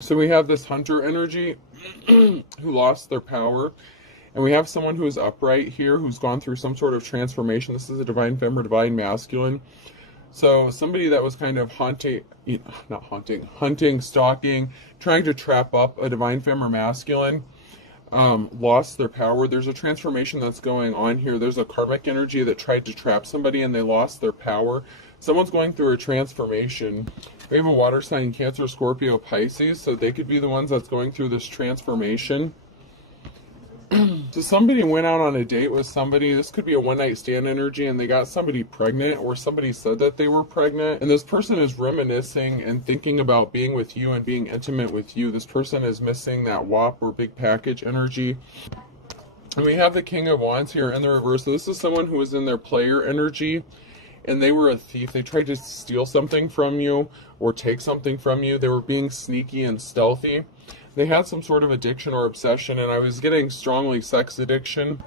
So we have this hunter energy who lost their power. And we have someone who is upright here who's gone through some sort of transformation. This is a divine femme or divine masculine. So somebody that was kind of hunting, stalking, trying to trap up a divine femme or masculine, lost their power. There's a transformation that's going on here. There's a karmic energy that tried to trap somebody and they lost their power. Someone's going through a transformation. We have a water sign, Cancer, Scorpio, Pisces, so they could be the ones that's going through this transformation. So somebody went out on a date with somebody. This could be a one-night stand energy, and they got somebody pregnant, or somebody said that they were pregnant, and this person is reminiscing and thinking about being with you and being intimate with you. This person is missing that WAP or big package energy. And we have the King of Wands here in the reverse. So this is someone who was in their player energy, and they were a thief. They tried to steal something from you or take something from you. They were being sneaky and stealthy. They had some sort of addiction or obsession, and I was getting strongly sex addiction.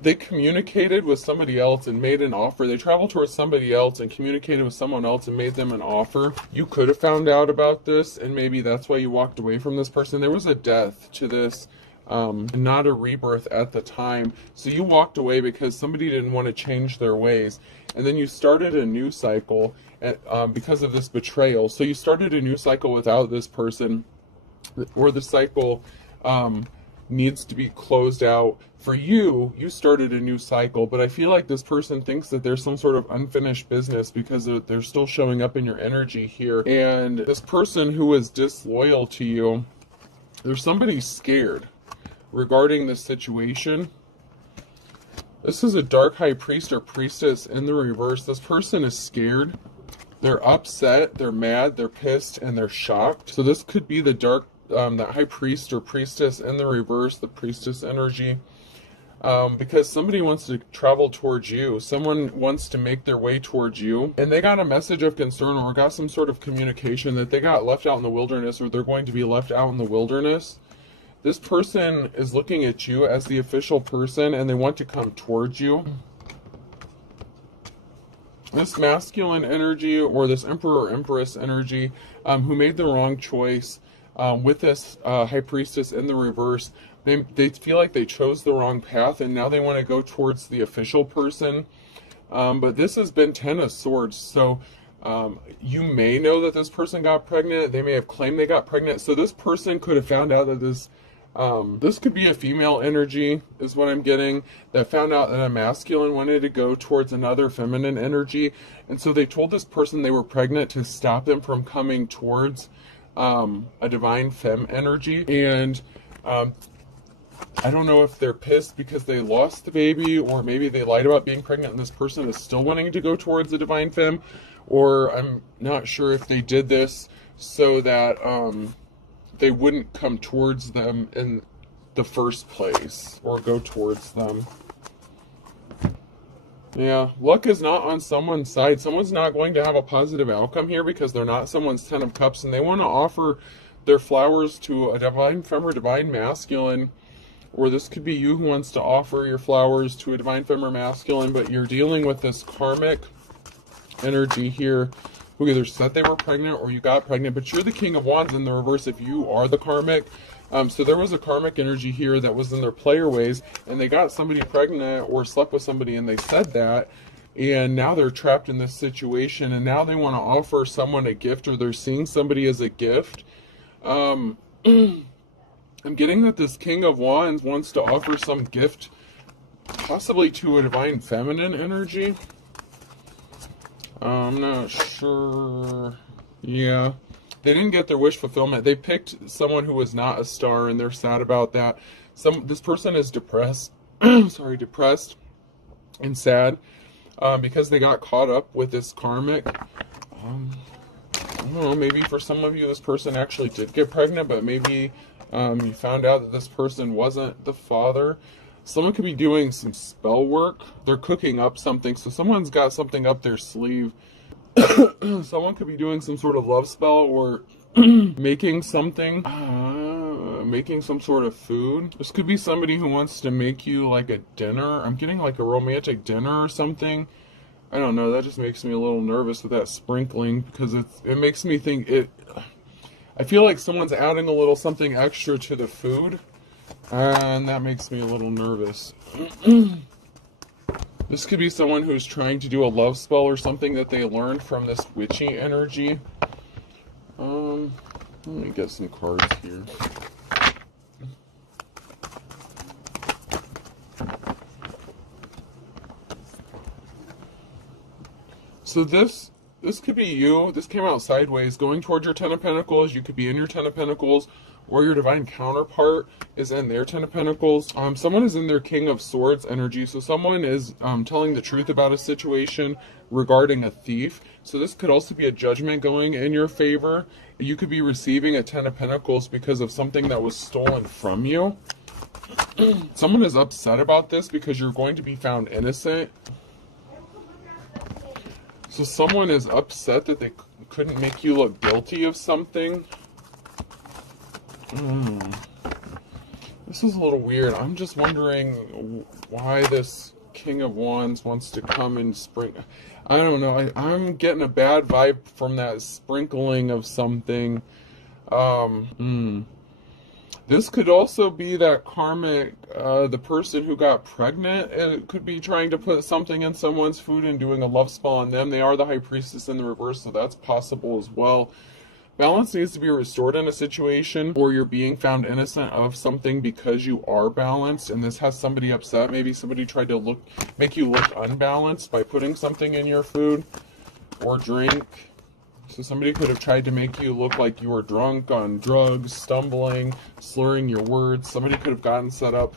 They communicated with somebody else and made an offer. They traveled towards somebody else and communicated with someone else and made them an offer. You could have found out about this, and maybe that's why you walked away from this person. There was a death to this, not a rebirth at the time. So you walked away because somebody didn't want to change their ways. And then you started a new cycle because of this betrayal. So you started a new cycle without this person, or the cycle needs to be closed out. For you, you started a new cycle, but I feel like this person thinks that there's some sort of unfinished business because they're still showing up in your energy here. And this person who is disloyal to you, there's somebody scared regarding this situation. This is a dark high priest or priestess in the reverse. This person is scared. They're upset, they're mad, they're pissed, and they're shocked. So this could be the dark, that high priest or priestess in the reverse, the priestess energy. Because somebody wants to travel towards you. Someone wants to make their way towards you. And they got a message of concern or got some sort of communication that they got left out in the wilderness, or they're going to be left out in the wilderness. This person is looking at you as the official person, and they want to come towards you. This masculine energy, or this emperor or empress energy, who made the wrong choice with this high priestess in the reverse, they feel like they chose the wrong path, and now they want to go towards the official person. But this has been Ten of Swords, so you may know that this person got pregnant. They may have claimed they got pregnant. So this person could have found out that this could be a female energy, is what I'm getting, that found out that a masculine wanted to go towards another feminine energy. And so they told this person they were pregnant to stop them from coming towards a divine femme energy. And I don't know if they're pissed because they lost the baby, or maybe they lied about being pregnant and this person is still wanting to go towards the divine femme, or I'm not sure if they did this so that they wouldn't come towards them in the first place, or go towards them. Yeah, luck is not on someone's side. Someone's not going to have a positive outcome here because they're not someone's Ten of Cups, and they want to offer their flowers to a divine femme or divine masculine. Or this could be you who wants to offer your flowers to a divine femme or masculine, but you're dealing with this karmic energy here, who either said they were pregnant or you got pregnant, but you're the King of Wands in the reverse if you are the karmic. So there was a karmic energy here that was in their player ways, and they got somebody pregnant or slept with somebody and they said that, and now they're trapped in this situation, and now they want to offer someone a gift, or they're seeing somebody as a gift. I'm getting that this King of Wands wants to offer some gift, possibly to a divine feminine energy. I'm not sure. Yeah. They didn't get their wish fulfillment. They picked someone who was not a star, and they're sad about that. This person is depressed. Depressed and sad because they got caught up with this karmic. I don't know, maybe for some of you this person actually did get pregnant, but maybe you found out that this person wasn't the father. Someone could be doing some spell work. They're cooking up something, so someone's got something up their sleeve. Someone could be doing some sort of love spell, or making something, making some sort of food. This could be somebody who wants to make you like a dinner. I'm getting like a romantic dinner or something. I don't know, that just makes me a little nervous with that sprinkling, because it makes me think I feel like someone's adding a little something extra to the food, and that makes me a little nervous. This could be someone who's trying to do a love spell or something that they learned from this witchy energy. Let me get some cards here. So this could be you. This came out sideways, going towards your Ten of Pentacles. You could be in your Ten of Pentacles, or your divine counterpart is in their Ten of Pentacles. Someone is in their King of Swords energy. So someone is telling the truth about a situation regarding a thief. So this could also be a judgment going in your favor. You could be receiving a Ten of Pentacles because of something that was stolen from you. Someone is upset about this because you're going to be found innocent. So someone is upset that they couldn't make you look guilty of something. This is a little weird. I'm just wondering why this King of Wands wants to come and sprinkle. I don't know. I'm getting a bad vibe from that sprinkling of something. This could also be that karmic, the person who got pregnant. It could be trying to put something in someone's food and doing a love spell on them. They are the High Priestess in the reverse, so that's possible as well. Balance needs to be restored in a situation, or you're being found innocent of something because you are balanced, and this has somebody upset. Maybe somebody tried to make you look unbalanced by putting something in your food or drink. So somebody could have tried to make you look like you were drunk on drugs, stumbling, slurring your words. Somebody could have gotten set up.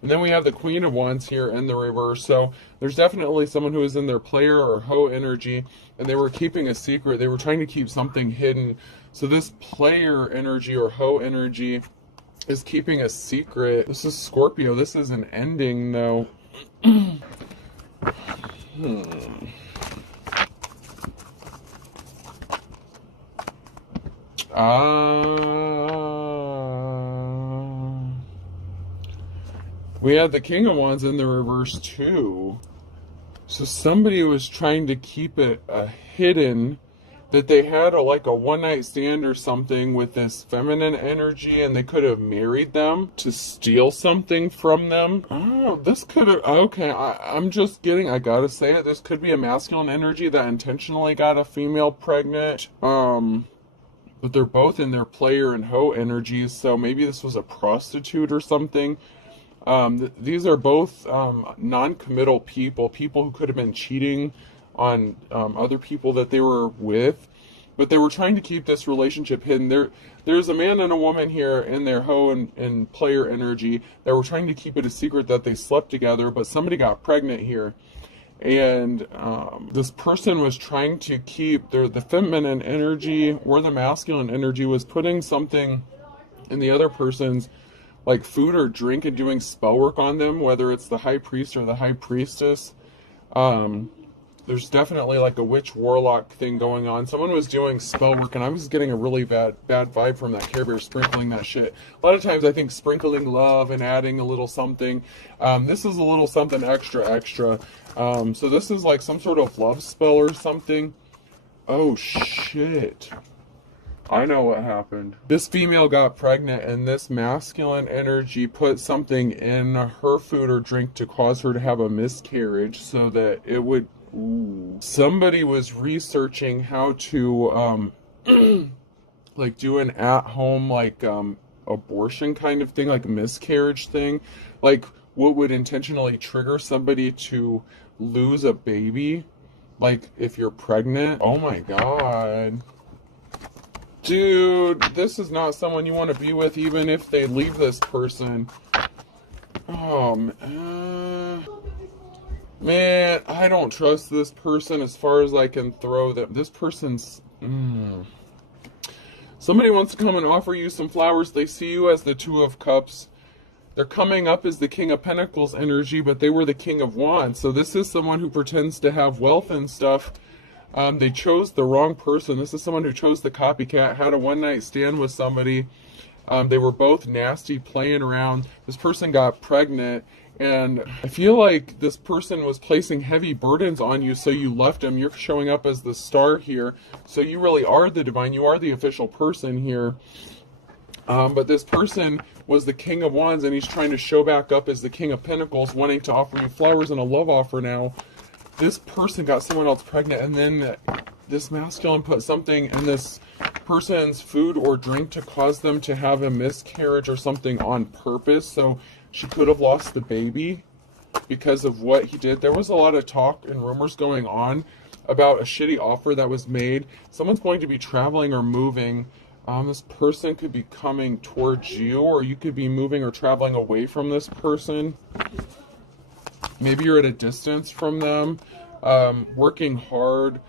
And then we have the Queen of Wands here in the reverse. So there's definitely someone who is in their player or hoe energy, and they were keeping a secret. They were trying to keep something hidden. So this player energy or hoe energy is keeping a secret. This is Scorpio. This is an ending, though. We had the King of Wands in the reverse too. So somebody was trying to keep it hidden that they had like a one-night stand or something with this feminine energy, and they could have married them to steal something from them. Oh, this could have, okay, I'm just getting, I gotta say it, this could be a masculine energy that intentionally got a female pregnant. But they're both in their player and hoe energies, so maybe this was a prostitute or something. These are both non-committal people who could have been cheating on other people that they were with, but they were trying to keep this relationship hidden. There's a man and a woman here in their hoe and player energy that were trying to keep it a secret that they slept together, but somebody got pregnant here. And this person was trying to keep the feminine energy or the masculine energy was putting something in the other person's like food or drink and doing spell work on them, whether it's the High Priest or the High Priestess. There's definitely like a witch warlock thing going on. Someone was doing spell work, and I was getting a really bad vibe from that Care Bear sprinkling that shit. A lot of times I think sprinkling love and adding a little something. This is a little something extra. So this is like some sort of love spell or something. Oh shit. I know what happened. This female got pregnant, and this masculine energy put something in her food or drink to cause her to have a miscarriage so that it would... Ooh. Somebody was researching how to like do an at-home like abortion kind of thing, like a miscarriage thing, like what would intentionally trigger somebody to lose a baby, like if you're pregnant. Oh my god. Dude, this is not someone you want to be with, even if they leave this person. Oh, man, I don't trust this person as far as I can throw them. This person's... Somebody wants to come and offer you some flowers. They see you as the Two of Cups. They're coming up as the King of Pentacles energy, but they were the King of Wands. So this is someone who pretends to have wealth and stuff. They chose the wrong person. This is someone who chose the copycat, had a one-night stand with somebody. They were both nasty, playing around. This person got pregnant, And I feel like this person was placing heavy burdens on you, so you left them. You're showing up as the star here. So you really are the divine. You are the official person here. But this person was the King of Wands, and he's trying to show back up as the King of Pentacles, wanting to offer you flowers and a love offer now. This person got someone else pregnant, and then this masculine put something in this person's food or drink to cause them to have a miscarriage or something on purpose. So she could have lost the baby because of what he did. There was a lot of talk and rumors going on about a shitty offer that was made. Someone's going to be traveling or moving. This person could be coming towards you, or you could be moving or traveling away from this person. Maybe you're at a distance from them, working hard,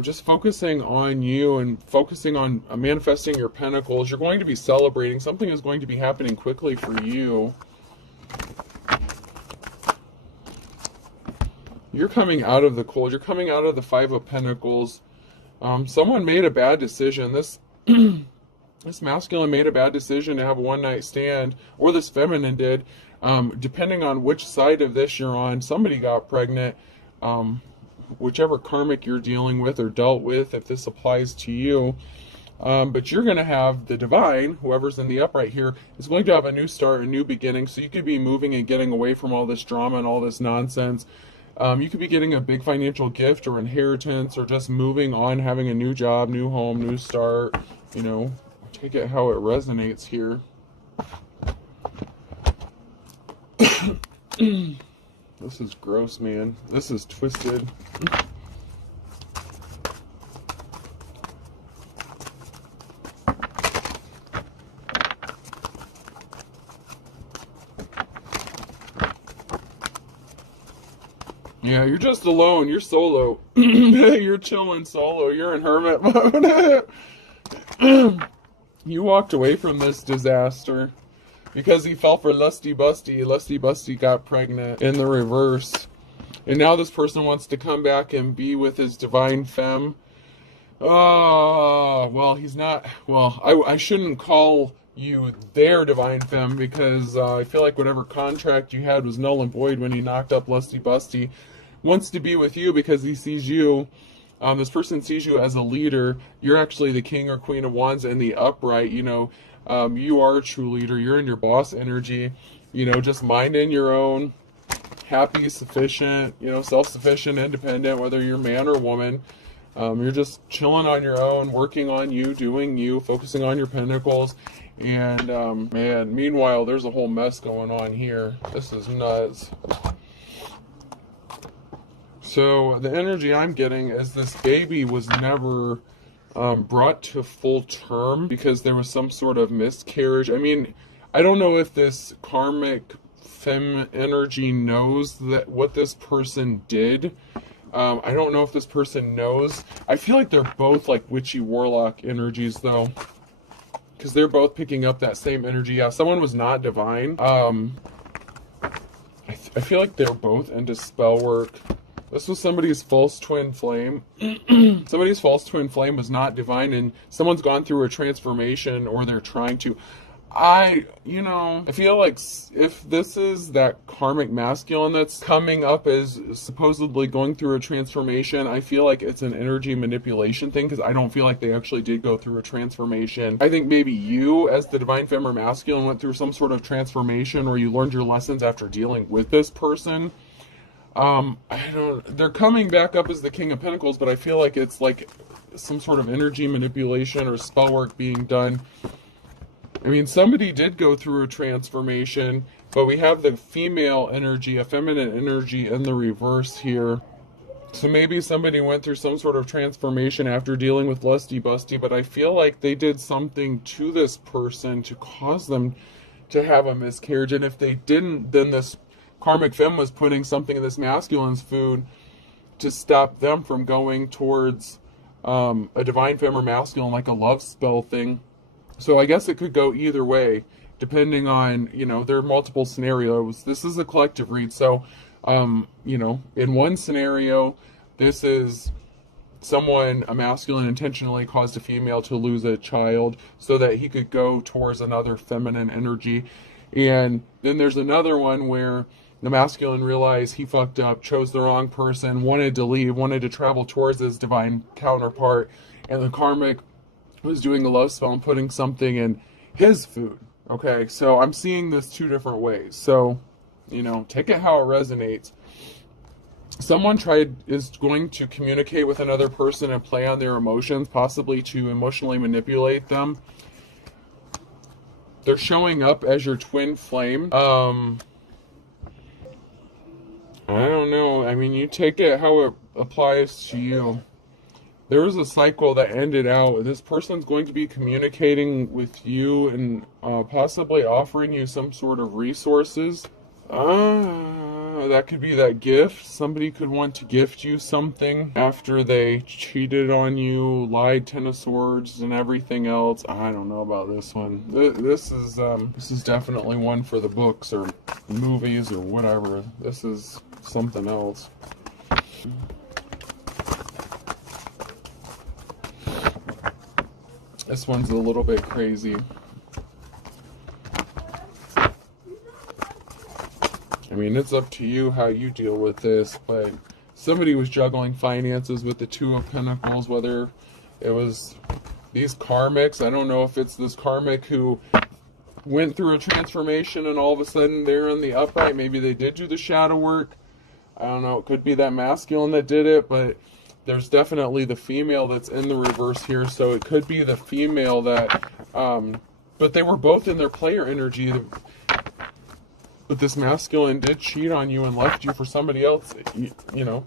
just focusing on you and focusing on manifesting your pentacles. You're going to be celebrating. Something is going to be happening quickly for you. You're coming out of the cold. You're coming out of the Five of Pentacles. Someone made a bad decision. This this masculine made a bad decision to have a one-night stand, or this feminine did. Depending on which side of this you're on, somebody got pregnant. Whichever karmic you're dealing with or dealt with, if this applies to you. But you're going to have the divine, whoever's in the upright here, is going to have a new start, a new beginning. So you could be moving and getting away from all this drama and all this nonsense. You could be getting a big financial gift or inheritance, or just moving on, having a new job, new home, new start. You know, take it how it resonates here. This is gross, man. This is twisted. Yeah, you're just alone. You're solo. You're chilling solo. You're in hermit mode. You walked away from this disaster because he fell for lusty busty. Lusty busty got pregnant in the reverse. And now this person wants to come back and be with his divine femme. Oh, well, he's not. Well, I shouldn't call you their divine femme, because I feel like whatever contract you had was null and void when he knocked up lusty busty. Wants to be with you because he sees you. This person sees you as a leader. You're actually the King or Queen of Wands in the upright. You know, you are a true leader. You're in your boss energy. You know, just minding your own, happy, sufficient, you know, self-sufficient, independent, whether you're man or woman. You're just chilling on your own, working on you, doing you, focusing on your pentacles. And, man, meanwhile, there's a whole mess going on here. This is nuts. So the energy I'm getting is this baby was never brought to full term because there was some sort of miscarriage. I mean, I don't know if this karmic femme energy knows that what this person did. I don't know if this person knows. I feel like they're both like witchy warlock energies, though, because they're both picking up that same energy. Yeah, someone was not divine. I feel like they're both into spell work. This was somebody's false twin flame. Somebody's false twin flame was not divine, and someone's gone through a transformation, or they're trying to. I feel like if this is that karmic masculine that's coming up as supposedly going through a transformation, I feel like it's an energy manipulation thing, because I don't feel like they actually did go through a transformation. I think maybe you, as the divine femme or masculine, went through some sort of transformation, or you learned your lessons after dealing with this person. They're coming back up as the King of Pentacles, but I feel like it's like some sort of energy manipulation or spell work being done. I mean, somebody did go through a transformation, but we have the female energy, a feminine energy in the reverse here. So maybe somebody went through some sort of transformation after dealing with lusty busty, but I feel like they did something to this person to cause them to have a miscarriage. And if they didn't, then this karmic femme was putting something in this masculine's food to stop them from going towards a divine femme or masculine, like a love spell thing. So I guess it could go either way, depending on, there are multiple scenarios. This is a collective read. So, in one scenario, this is someone, a masculine, intentionally caused a female to lose a child so that he could go towards another feminine energy. And then there's another one where The masculine realized he fucked up, chose the wrong person, wanted to leave, wanted to travel towards his divine counterpart, and the karmic was doing a love spell and putting something in his food. Okay, so I'm seeing this two different ways. So, you know, take it how it resonates. Someone is going to communicate with another person and play on their emotions, possibly to emotionally manipulate them. They're showing up as your twin flame. I don't know. I mean, you take it how it applies to you. There was a cycle that ended out. This person's going to be communicating with you and possibly offering you some sort of resources. That could be that gift. Somebody could want to gift you something after they cheated on you, lied, 10 of swords, and everything else. I don't know about this one. This is definitely one for the books or movies or whatever. This is something else. This one's a little bit crazy. I mean, it's up to you how you deal with this, but somebody was juggling finances with the Two of Pentacles, whether it was these karmics. I don't know if it's this karmic who went through a transformation and all of a sudden they're in the upright. Maybe they did do the shadow work. I don't know. It could be that masculine that did it, but there's definitely the female that's in the reverse here. So it could be the female that, but they were both in their player energy. But this masculine did cheat on you and left you for somebody else, you know.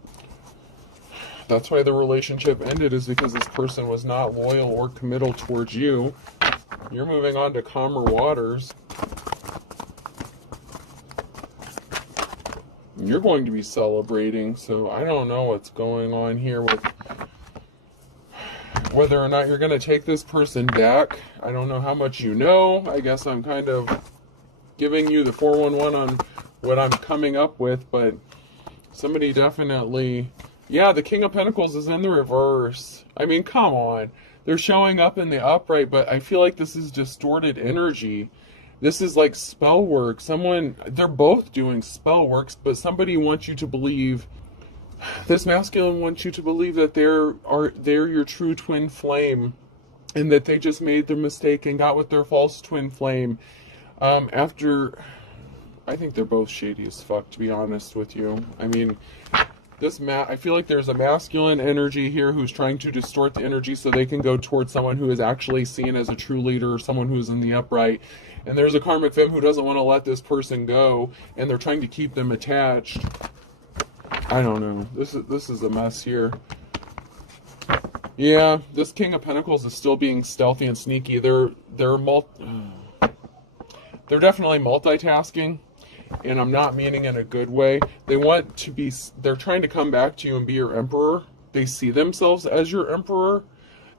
That's why the relationship ended, is because this person was not loyal or committal towards you. You're moving on to calmer waters. You're going to be celebrating, so I don't know what's going on here with whether or not you're going to take this person back. I don't know how much you know. I guess I'm kind of giving you the 411 on what I'm coming up with, but somebody definitely, yeah, the King of Pentacles is in the reverse. I mean, come on. They're showing up in the upright, but I feel like this is distorted energy. This is like spell work. They're both doing spell works, but somebody wants you to believe, this masculine wants you to believe that they're your true twin flame, and that they just made their mistake and got with their false twin flame. I think they're both shady as fuck, to be honest with you. I mean, I feel like there's a masculine energy here who's trying to distort the energy so they can go towards someone who is actually seen as a true leader, or someone who's in the upright. And there's a karmic femme who doesn't want to let this person go, and they're trying to keep them attached. I don't know. This is a mess here. Yeah, this King of Pentacles is still being stealthy and sneaky. They're definitely multitasking, and I'm not meaning in a good way. They're trying to come back to you and be your emperor. They see themselves as your emperor.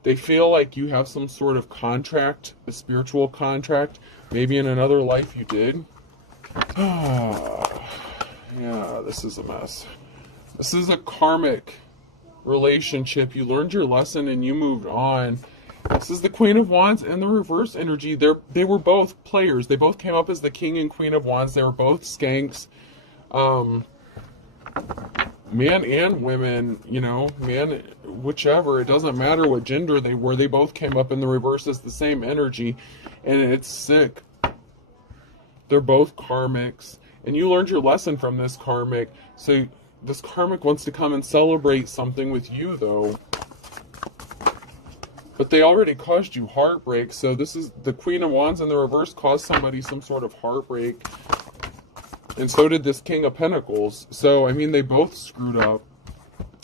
They feel like you have some sort of contract, a spiritual contract. Maybe in another life you did. Yeah, this is a mess. This is a karmic relationship. You learned your lesson and you moved on. This is the Queen of Wands and the reverse energy. They were both players. They both came up as the King and Queen of Wands. They were both skanks. Man and women, you know, man, whichever. It doesn't matter what gender they were. They both came up in the reverse as the same energy. And it's sick. They're both karmics. And you learned your lesson from this karmic. So this karmic wants to come and celebrate something with you, though. But they already caused you heartbreak. So this is the Queen of Wands in the reverse caused somebody some sort of heartbreak. And so did this King of Pentacles. So, I mean, they both screwed up.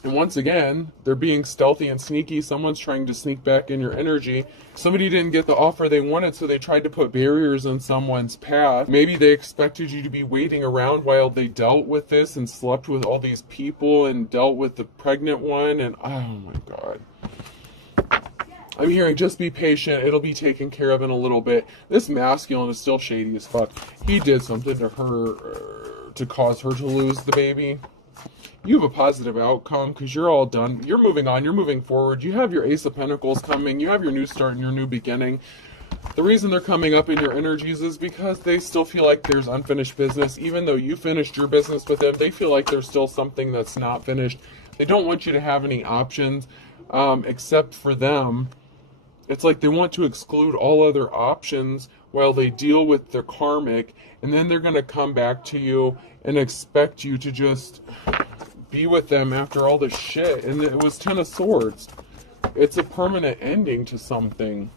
And once again, they're being stealthy and sneaky. Someone's trying to sneak back in your energy. Somebody didn't get the offer they wanted, so they tried to put barriers in someone's path. Maybe they expected you to be waiting around while they dealt with this and slept with all these people and dealt with the pregnant one. And, oh my God. I'm hearing just be patient. It'll be taken care of in a little bit. This masculine is still shady as fuck. He did something to her to cause her to lose the baby. You have a positive outcome because you're all done. You're moving on. You're moving forward. You have your Ace of Pentacles coming. You have your new start and your new beginning. The reason they're coming up in your energies is because they still feel like there's unfinished business. Even though you finished your business with them, they feel like there's still something that's not finished. They don't want you to have any options except for them. It's like they want to exclude all other options while they deal with their karmic, and then they're going to come back to you and expect you to just be with them after all this shit. And it was 10 of Swords. It's a permanent ending to something.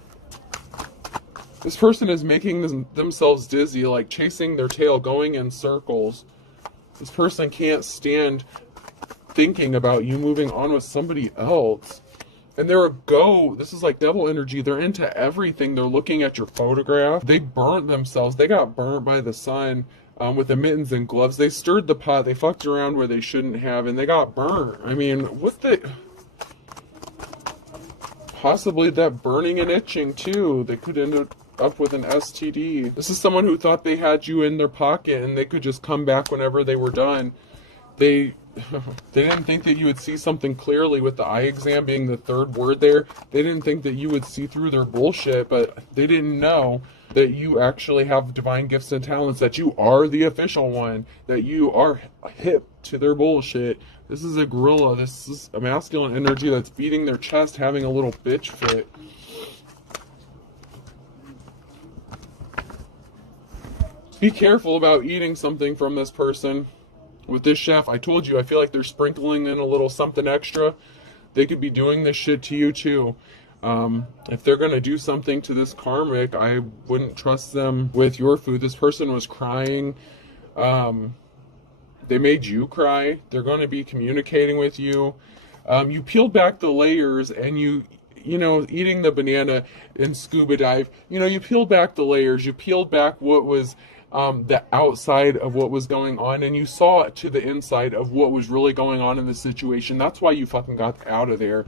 This person is making themselves dizzy, like chasing their tail, going in circles. This person can't stand thinking about you moving on with somebody else. And they're this is like devil energy. They're into everything. They're looking at your photograph. They burnt themselves. They got burnt by the sun with the mittens and gloves. They stirred the pot. They fucked around where they shouldn't have, and they got burnt. I mean, what the... Possibly that burning and itching, too. They could end up with an STD. This is someone who thought they had you in their pocket and they could just come back whenever they were done. They didn't think that you would see something clearly, with the eye exam being the third word there. They didn't think that you would see through their bullshit, but they didn't know that you actually have divine gifts and talents, that you are the official one, that you are hip to their bullshit. This is a gorilla. This is a masculine energy that's beating their chest, having a little bitch fit. Be careful about eating something from this person. With this chef, I told you, I feel like they're sprinkling in a little something extra. They could be doing this shit to you too. If they're going to do something to this karmic, I wouldn't trust them with your food. This person was crying. They made you cry. They're going to be communicating with you. You peeled back the layers, and you know, eating the banana in scuba dive, you peeled back the layers. You peeled back what was the outside of what was going on, and you saw to the inside of what was really going on in the situation. That's why you fucking got out of there.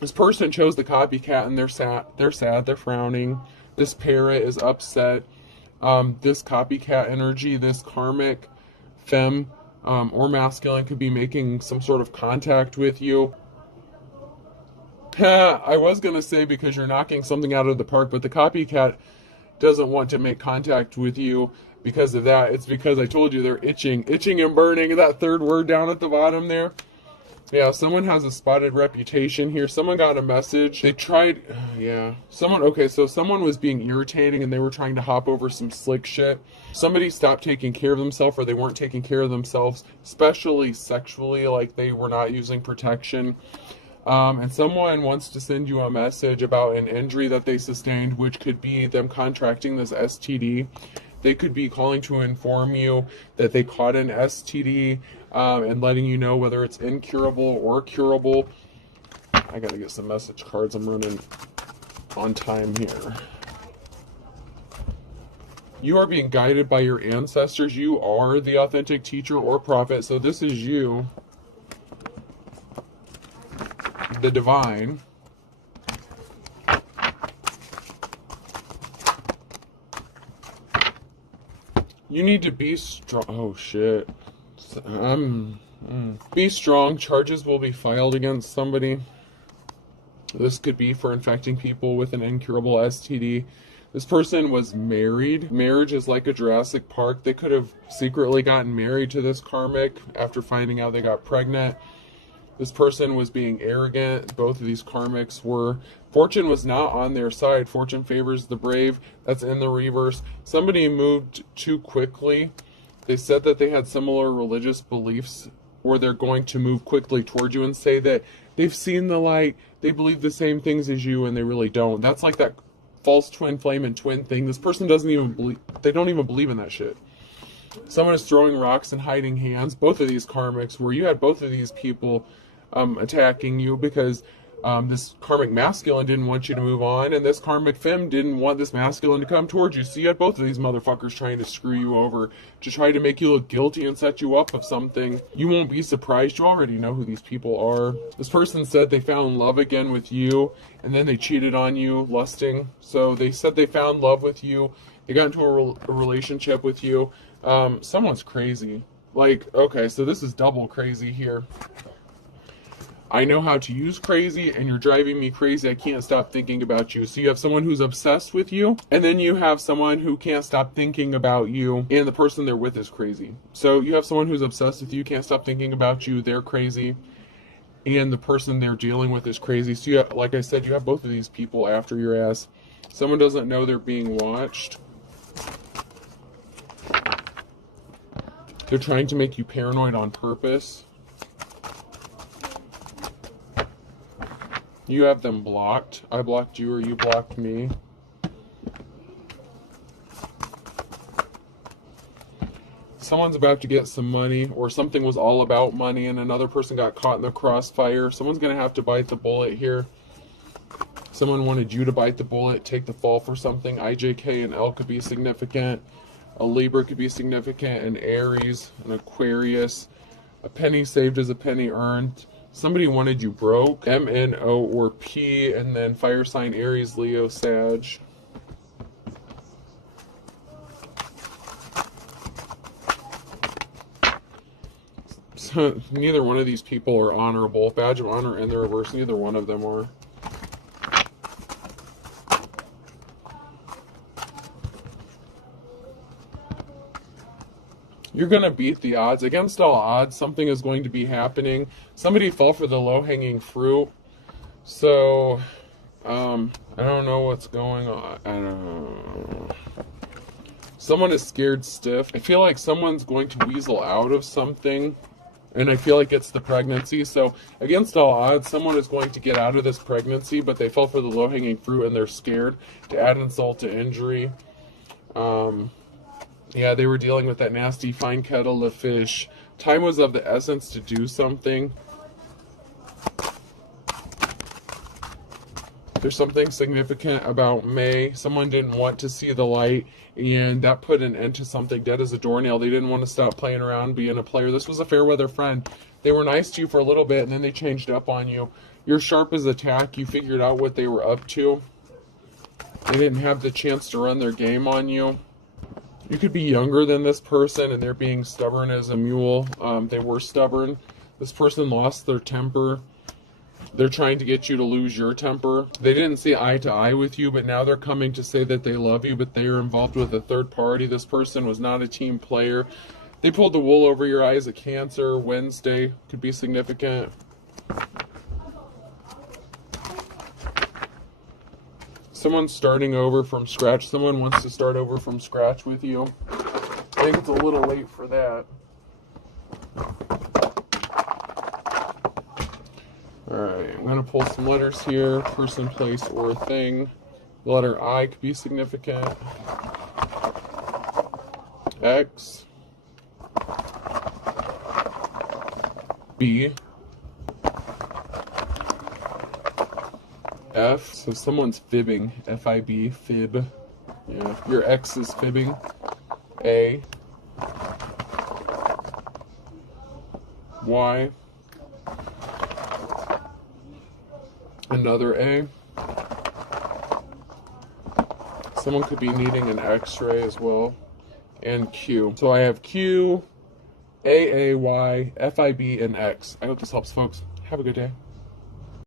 This person chose the copycat, and they're sad, they're frowning. This parrot is upset. This copycat energy, this karmic femme or masculine, could be making some sort of contact with you. I was going to say because you're knocking something out of the park, but the copycat doesn't want to make contact with you because of that. It's because I told you they're itching and burning. That third word down at the bottom there. Yeah, someone has a spotted reputation here. Someone got a message. They tried, someone was being irritating and they were trying to hop over some slick shit. Somebody stopped taking care of themselves, or they weren't taking care of themselves, especially sexually, like they were not using protection. And someone wants to send you a message about an injury that they sustained, which could be them contracting this STD. They could be calling to inform you that they caught an STD and letting you know whether it's incurable or curable. I gotta get some message cards. I'm running on time here. You are being guided by your ancestors. You are the authentic teacher or prophet. So this is you, the divine. You need to be strong. Oh shit. Be strong. Charges will be filed against somebody. This could be for infecting people with an incurable STD. This person was married. Marriage is like a Jurassic Park. They could have secretly gotten married to this karmic after finding out they got pregnant. This person was being arrogant. Both of these karmics were. Fortune was not on their side. Fortune favors the brave. That's in the reverse. Somebody moved too quickly. They said that they had similar religious beliefs, or they're going to move quickly toward you and say that they've seen the light. They believe the same things as you, and they really don't. That's like that false twin flame and twin thing. This person doesn't even believe. They don't even believe in that shit. Someone is throwing rocks and hiding hands. Both of these karmics, where you had both of these people attacking you because this karmic masculine didn't want you to move on, and this karmic femme didn't want this masculine to come towards you. So you had both of these motherfuckers trying to screw you over, to try to make you look guilty and set you up of something. You won't be surprised. You already know who these people are. This person said they found love again with you, and then they cheated on you, lusting. So they said they found love with you. They got into a relationship with you. Someone's crazy. Like, okay, so this is double crazy here. I know how to use crazy, and you're driving me crazy. I can't stop thinking about you. So you have someone who's obsessed with you, and then you have someone who can't stop thinking about you, and the person they're with is crazy. So you have someone who's obsessed with you, can't stop thinking about you, they're crazy, and the person they're dealing with is crazy. So you have, like I said, you have both of these people after your ass. Someone doesn't know they're being watched. They're trying to make you paranoid on purpose. You have them blocked. I blocked you or you blocked me. Someone's about to get some money, or something was all about money and another person got caught in the crossfire. Someone's going to have to bite the bullet here. Someone wanted you to bite the bullet, take the fall for something. IJK and L could be significant. A Libra could be significant. An Aries, an Aquarius. A penny saved is a penny earned. Somebody wanted you broke. M, N, O, or P, and then fire sign Aries, Leo, Sag. So neither one of these people are honorable. Badge of honor in the reverse. Neither one of them are. You're going to beat the odds. Against all odds, something is going to be happening. Somebody fell for the low-hanging fruit. So, I don't know what's going on. I don't know. Someone is scared stiff. I feel like someone's going to weasel out of something. And I feel like it's the pregnancy. So, against all odds, someone is going to get out of this pregnancy, but they fell for the low-hanging fruit and they're scared. To add insult to injury. Yeah, they were dealing with that nasty fine kettle of fish. Time was of the essence to do something. There's something significant about May. Someone didn't want to see the light, and that put an end to something dead as a doornail. They didn't want to stop playing around, being a player. This was a fair weather friend. They were nice to you for a little bit, and then they changed up on you. You're sharp as a tack. You figured out what they were up to. They didn't have the chance to run their game on you. You could be younger than this person, and they're being stubborn as a mule. They were stubborn. This person lost their temper. They're trying to get you to lose your temper. They didn't see eye to eye with you, but now they're coming to say that they love you, but they are involved with a third party. This person was not a team player. They pulled the wool over your eyes. A Cancer. Wednesday could be significant. Someone's starting over from scratch. Someone wants to start over from scratch with you. I think it's a little late for that. Alright, I'm going to pull some letters here. Person, place, or thing. The letter I could be significant. X. B. F, so someone's fibbing. F-I-B, fib. Yeah, your ex is fibbing. A. Y. Another A. Someone could be needing an x-ray as well. And Q. So I have Q, A, Y, F-I-B, and X. I hope this helps, folks. Have a good day.